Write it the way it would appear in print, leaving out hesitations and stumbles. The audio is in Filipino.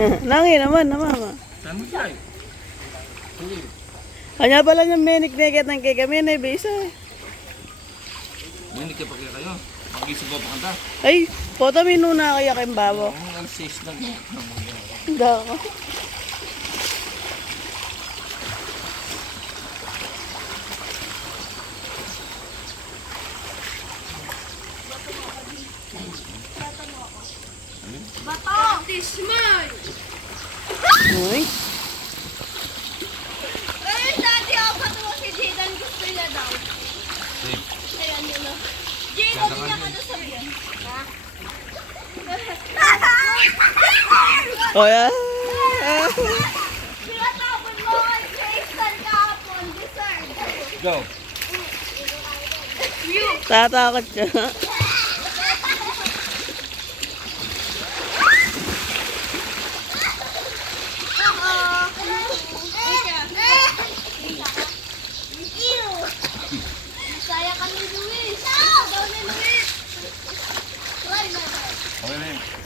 Nangi naman na mama. Saan mo siya? Kanya pala yung menik-neket ng kay kami na ibisa eh. Hindi ka pa kaya kayo. Mag-isip ko pa kanta. Ay, pota minuna kaya kayong babo. Oo, nag-6 lang. Hindi ako. Bato! Tismay! Uy. Eh, dati ako patuwa si Jidan. Gusto niya daw. Kaya nila. Jidan, hindi niya ka nasabihan. Ha? O yan. Pinatapon mo kay Jason kahapon. Deserve. Go. You! Tatakot siya. Saya kami Luis. Daw ni Luis. Okay na yun.